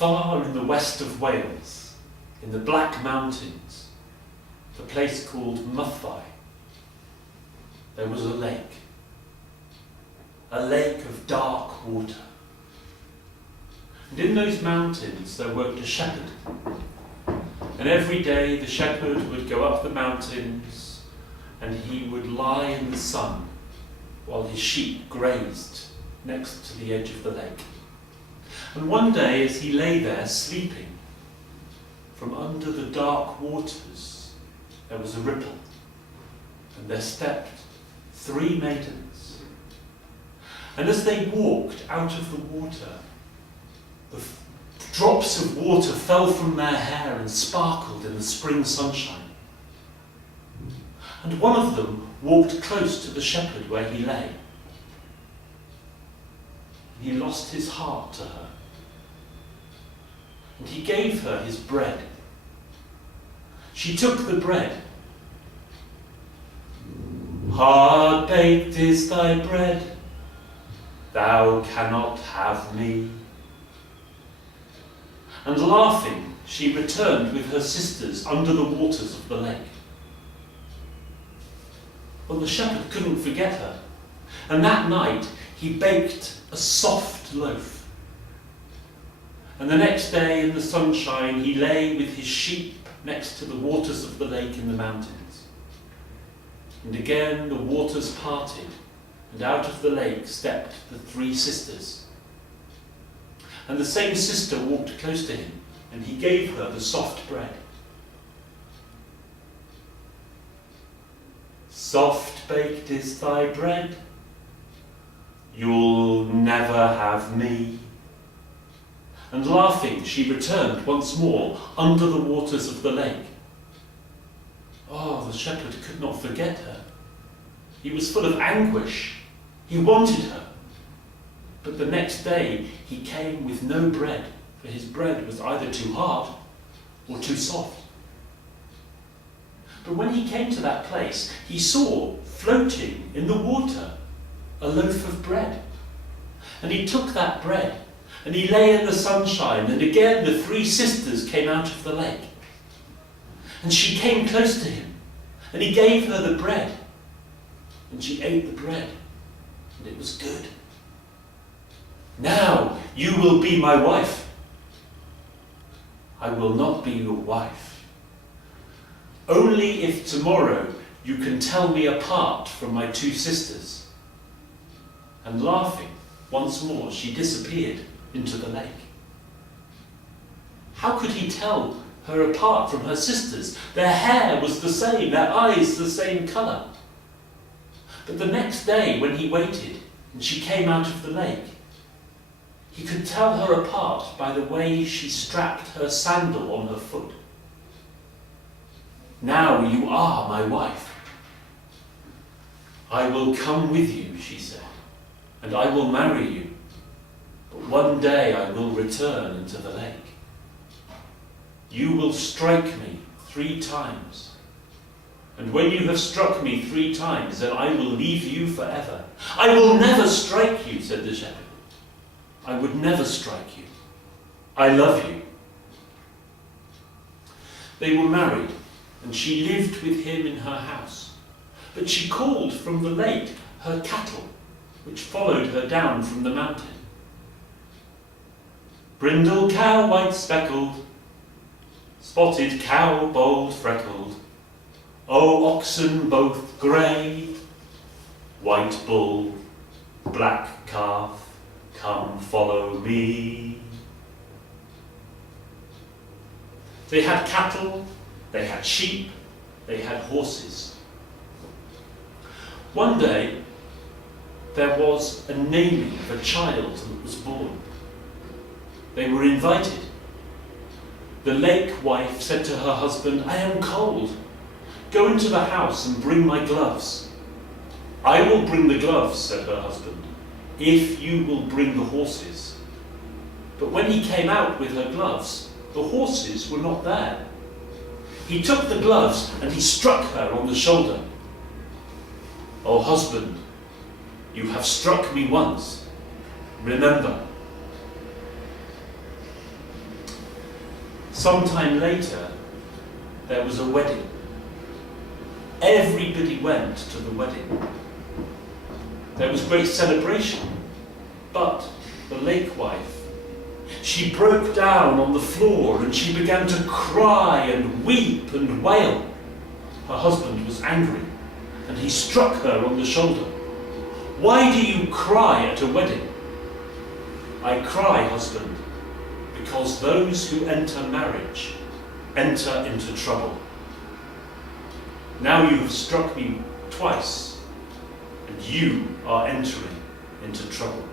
Far in the west of Wales, in the Black Mountains, a place called Myddvai, there was a lake of dark water. And in those mountains there worked a shepherd. And every day the shepherd would go up the mountains and he would lie in the sun while his sheep grazed next to the edge of the lake. And one day, as he lay there sleeping, from under the dark waters there was a ripple, and there stepped 3 maidens. And as they walked out of the water, the drops of water fell from their hair and sparkled in the spring sunshine. And one of them walked close to the shepherd where he lay. He lost his heart to her. And he gave her his bread. She took the bread. Hard-baked is thy bread, thou cannot have me. And laughing, she returned with her sisters under the waters of the lake. Well, the shepherd couldn't forget her, and that night he baked a soft loaf. And the next day in the sunshine he lay with his sheep next to the waters of the lake in the mountains. And again the waters parted, and out of the lake stepped the 3 sisters. And the same sister walked close to him, and he gave her the soft bread. Soft baked is thy bread, you'll never have me. And laughing, she returned once more under the waters of the lake. Oh, the shepherd could not forget her. He was full of anguish. He wanted her. But the next day he came with no bread, for his bread was either too hard or too soft. But when he came to that place, he saw floating in the water a loaf of bread. And he took that bread and he lay in the sunshine, and again the 3 sisters came out of the lake. And she came close to him, and he gave her the bread. And she ate the bread, and it was good. Now you will be my wife. I will not be your wife. Only if tomorrow you can tell me apart from my 2 sisters. And laughing, once more she disappeared into the lake. How could he tell her apart from her sisters? Their hair was the same, their eyes the same colour. But the next day when he waited and she came out of the lake, he could tell her apart by the way she strapped her sandal on her foot. Now you are my wife. I will come with you, she said, and I will marry you. But one day I will return into the lake. You will strike me 3 times. And when you have struck me 3 times, then I will leave you forever. I will never strike you, said the shepherd. I would never strike you. I love you. They were married, and she lived with him in her house. But she called from the lake her cattle, which followed her down from the mountain. Brindle cow, white speckled, spotted cow, bold freckled, O oxen both grey, white bull, black calf, come follow me. They had cattle, they had sheep, they had horses. One day there was a naming of a child that was born. They were invited. The lake wife said to her husband, I am cold. Go into the house and bring my gloves. I will bring the gloves, said her husband, if you will bring the horses. But when he came out with her gloves, the horses were not there. He took the gloves and he struck her on the shoulder. Oh husband, you have struck me once. Remember. Sometime later, there was a wedding. Everybody went to the wedding. There was great celebration, but the lake wife, she broke down on the floor and she began to cry and weep and wail. Her husband was angry and he struck her on the shoulder. "Why do you cry at a wedding?" "I cry, husband, because those who enter marriage enter into trouble. Now you have struck me twice, and you are entering into trouble."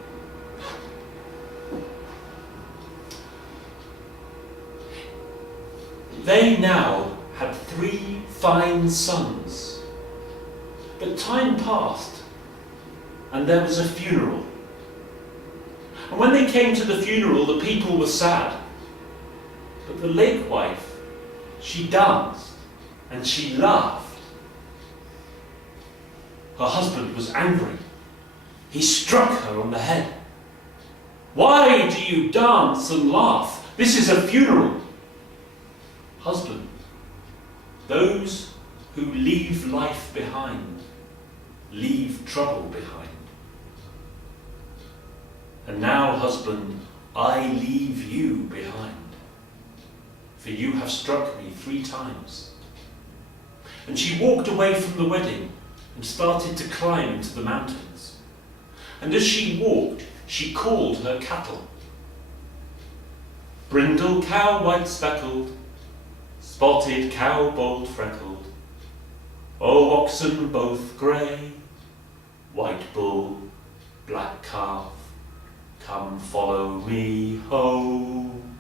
They now had 3 fine sons. But time passed, and there was a funeral. And when they came to the funeral, the people were sad. But the lake wife, she danced and she laughed. Her husband was angry. He struck her on the head. "Why do you dance and laugh? This is a funeral." "Husband, those who leave life behind leave trouble behind. And now, husband, I leave you behind, for you have struck me 3 times." And she walked away from the wedding and started to climb into the mountains. And as she walked, she called her cattle. "Brindle cow white speckled, spotted cow bold freckled, O oxen both grey, white bull, black calf, come follow me home."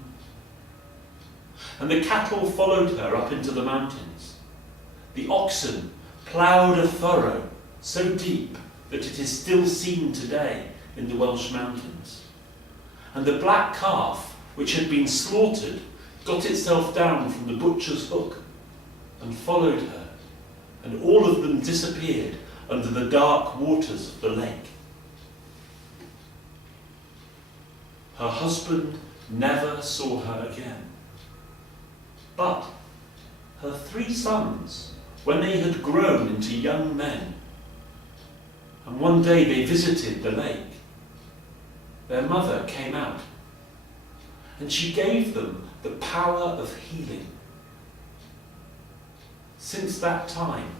And the cattle followed her up into the mountains. The oxen ploughed a furrow so deep that it is still seen today in the Welsh mountains. And the black calf, which had been slaughtered, got itself down from the butcher's hook and followed her, and all of them disappeared under the dark waters of the lake. Her husband never saw her again. But her 3 sons, when they had grown into young men, and one day they visited the lake, their mother came out, and she gave them the power of healing. Since that time,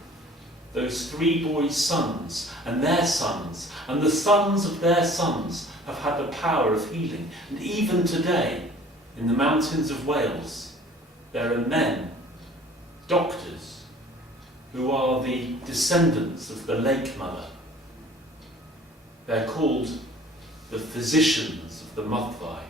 those 3 boys' sons, and the sons of their sons have had the power of healing. And even today, in the mountains of Wales, there are men, doctors, who are the descendants of the lake mother. They're called the physicians of the Myddvai.